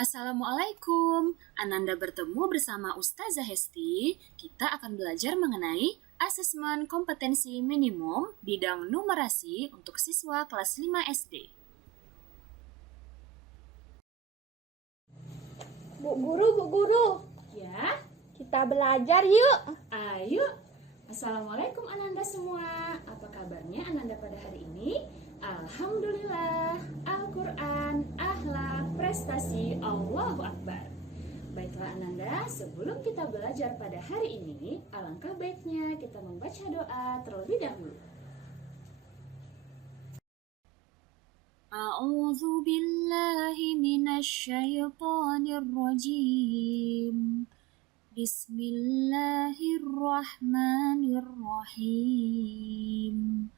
Assalamualaikum. Ananda bertemu bersama Ustazah Hesti. Kita akan belajar mengenai asesmen kompetensi minimum bidang numerasi untuk siswa kelas 5 SD. Bu Guru, Ya, kita belajar yuk. ayo. Assalamualaikum Ananda semua. Apa kabarnya Ananda pada hari ini? Alhamdulillah. Al-Quran, akhlak, prestasi, Allahu Akbar. Baiklah Ananda, sebelum kita belajar pada hari ini, alangkah baiknya kita membaca doa terlebih dahulu. A'udzu billahi minasyaitonir rajim. Bismillahirrahmanirrahim.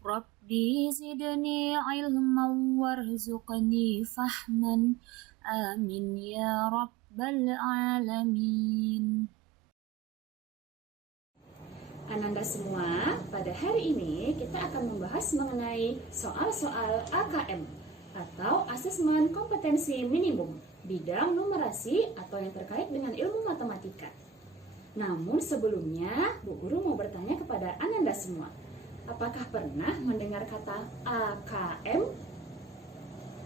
Rabbi zidni ilman warzuqni fahman. Amin ya rabbal alamin. Ananda semua, pada hari ini kita akan membahas mengenai soal-soal AKM atau Asesmen Kompetensi Minimum bidang numerasi atau yang terkait dengan ilmu matematika. Namun sebelumnya, Bu Guru mau bertanya kepada Ananda semua, apakah pernah mendengar kata AKM?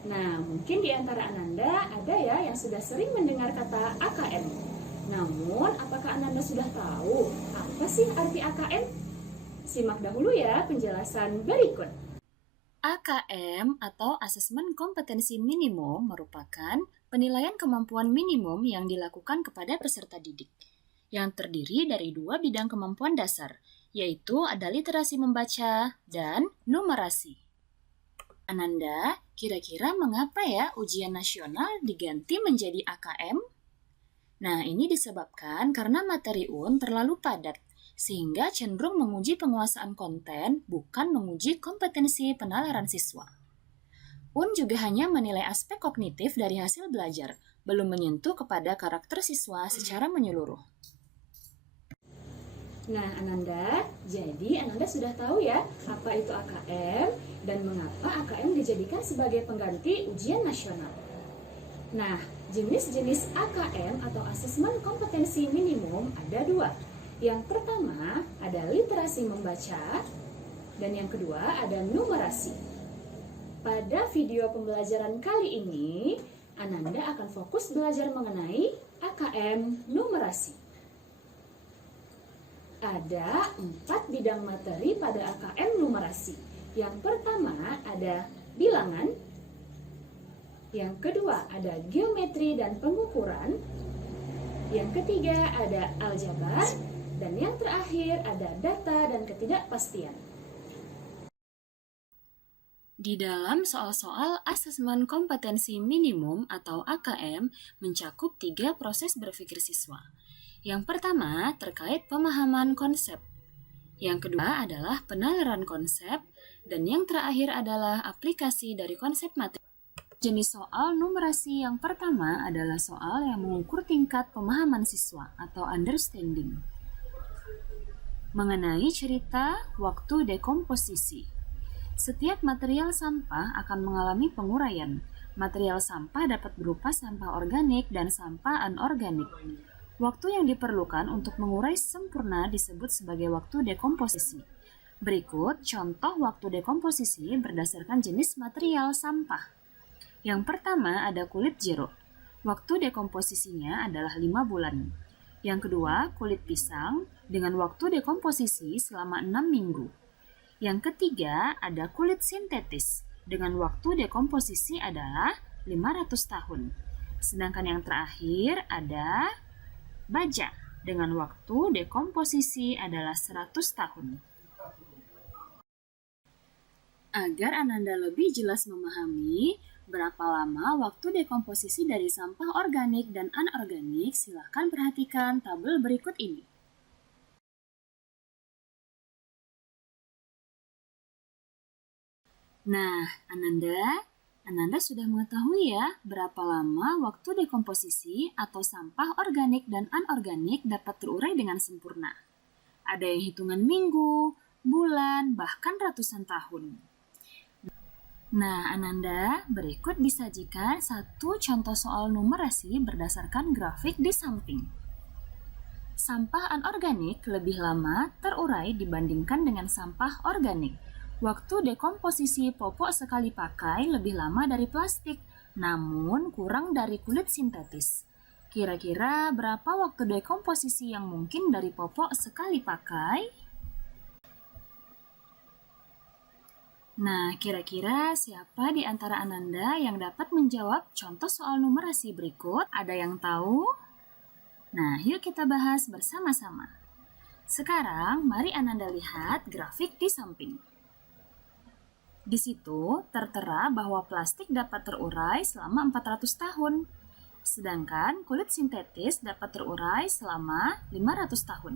Nah, mungkin di antara Ananda ada ya yang sudah sering mendengar kata AKM. Namun, apakah Ananda sudah tahu apa sih arti AKM? Simak dahulu ya penjelasan berikut. AKM atau Asesmen Kompetensi Minimum merupakan penilaian kemampuan minimum yang dilakukan kepada peserta didik, yang terdiri dari dua bidang kemampuan dasar, yaitu ada literasi membaca dan numerasi. Ananda, kira-kira mengapa ya ujian nasional diganti menjadi AKM? Nah, ini disebabkan karena materi UN terlalu padat, sehingga cenderung menguji penguasaan konten, bukan menguji kompetensi penalaran siswa. UN juga hanya menilai aspek kognitif dari hasil belajar, belum menyentuh kepada karakter siswa secara menyeluruh. Nah, Ananda, jadi Ananda sudah tahu ya apa itu AKM dan mengapa AKM dijadikan sebagai pengganti ujian nasional. Nah, jenis-jenis AKM atau Asesmen Kompetensi Minimum ada dua. Yang pertama ada literasi membaca dan yang kedua ada numerasi. Pada video pembelajaran kali ini, Ananda akan fokus belajar mengenai AKM numerasi. Ada 4 bidang materi pada AKM numerasi. Yang pertama ada bilangan, yang kedua ada geometri dan pengukuran, yang ketiga ada aljabar, dan yang terakhir ada data dan ketidakpastian. Di dalam soal-soal asesmen kompetensi minimum atau AKM mencakup 3 proses berpikir siswa. Yang pertama terkait pemahaman konsep, yang kedua adalah penalaran konsep, dan yang terakhir adalah aplikasi dari konsep materi. Jenis soal numerasi yang pertama adalah soal yang mengukur tingkat pemahaman siswa atau understanding mengenai cerita waktu dekomposisi. Setiap material sampah akan mengalami penguraian. Material sampah dapat berupa sampah organik dan sampah anorganik. Waktu yang diperlukan untuk mengurai sempurna disebut sebagai waktu dekomposisi. Berikut contoh waktu dekomposisi berdasarkan jenis material sampah. Yang pertama ada kulit jeruk. Waktu dekomposisinya adalah 5 bulan. Yang kedua, kulit pisang dengan waktu dekomposisi selama 6 minggu. Yang ketiga, ada kulit sintetis dengan waktu dekomposisi adalah 500 tahun. Sedangkan yang terakhir ada baja dengan waktu dekomposisi adalah 100 tahun. Agar Ananda lebih jelas memahami berapa lama waktu dekomposisi dari sampah organik dan anorganik, silakan perhatikan tabel berikut ini. Nah, Ananda sudah mengetahui ya berapa lama waktu dekomposisi atau sampah organik dan anorganik dapat terurai dengan sempurna. Ada yang hitungan minggu, bulan, bahkan ratusan tahun. Nah, Ananda, berikut disajikan satu contoh soal numerasi berdasarkan grafik di samping. Sampah anorganik lebih lama terurai dibandingkan dengan sampah organik. Waktu dekomposisi popok sekali pakai lebih lama dari plastik, namun kurang dari kulit sintetis. Kira-kira berapa waktu dekomposisi yang mungkin dari popok sekali pakai? Nah, kira-kira siapa di antara Ananda yang dapat menjawab contoh soal numerasi berikut? Ada yang tahu? Nah, yuk kita bahas bersama-sama. Sekarang, mari Ananda lihat grafik di samping. Di situ tertera bahwa plastik dapat terurai selama 400 tahun, sedangkan kulit sintetis dapat terurai selama 500 tahun.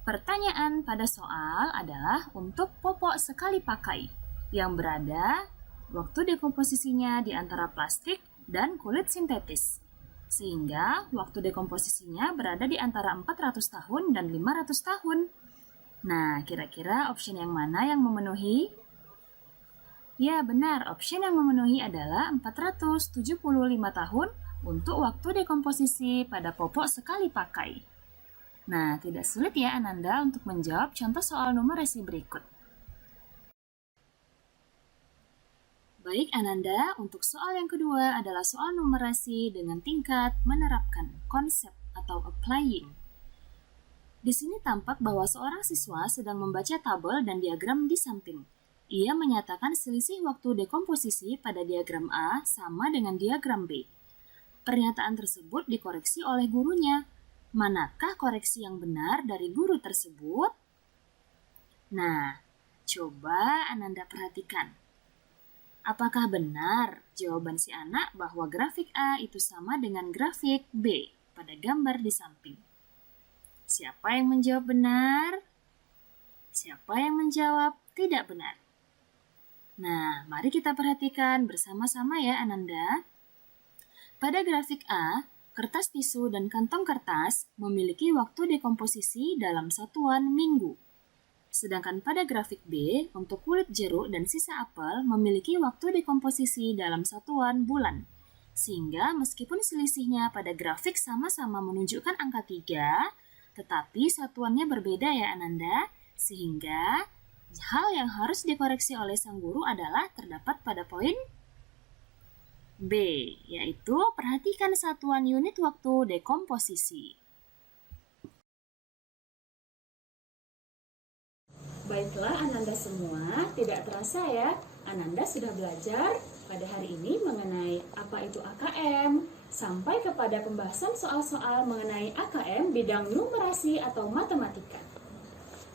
Pertanyaan pada soal adalah untuk popok sekali pakai yang berada waktu dekomposisinya di antara plastik dan kulit sintetis. Sehingga waktu dekomposisinya berada di antara 400 tahun dan 500 tahun. Nah, kira-kira option yang mana yang memenuhi? Ya, benar. Option yang memenuhi adalah 475 tahun untuk waktu dekomposisi pada popok sekali pakai. Nah, tidak sulit ya Ananda untuk menjawab contoh soal numerasi berikut. Baik Ananda, untuk soal yang kedua adalah soal numerasi dengan tingkat menerapkan konsep atau applying. Di sini tampak bahwa seorang siswa sedang membaca tabel dan diagram di samping. Ia menyatakan selisih waktu dekomposisi pada diagram A sama dengan diagram B. Pernyataan tersebut dikoreksi oleh gurunya. Manakah koreksi yang benar dari guru tersebut? Nah, coba Ananda perhatikan. Apakah benar jawaban si anak bahwa grafik A itu sama dengan grafik B pada gambar di samping? Siapa yang menjawab benar? Siapa yang menjawab tidak benar? Nah, mari kita perhatikan bersama-sama ya Ananda. Pada grafik A, kertas tisu dan kantong kertas memiliki waktu dekomposisi dalam satuan minggu. Sedangkan pada grafik B, untuk kulit jeruk dan sisa apel memiliki waktu dekomposisi dalam satuan bulan. Sehingga meskipun selisihnya pada grafik sama-sama menunjukkan angka 3, tetapi satuannya berbeda ya Ananda. Sehingga hal yang harus dikoreksi oleh sang guru adalah terdapat pada poin B, yaitu perhatikan satuan unit waktu dekomposisi. Baiklah Ananda semua, tidak terasa ya, Ananda sudah belajar pada hari ini mengenai apa itu AKM, sampai kepada pembahasan soal-soal mengenai AKM bidang numerasi atau matematika.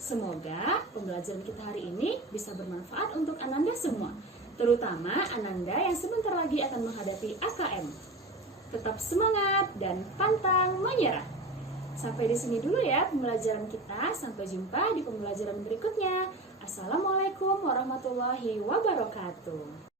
Semoga pembelajaran kita hari ini bisa bermanfaat untuk Ananda semua. Terutama Ananda yang sebentar lagi akan menghadapi AKM. Tetap semangat dan pantang menyerah. Sampai di sini dulu ya pembelajaran kita. Sampai jumpa di pembelajaran berikutnya. Assalamualaikum warahmatullahi wabarakatuh.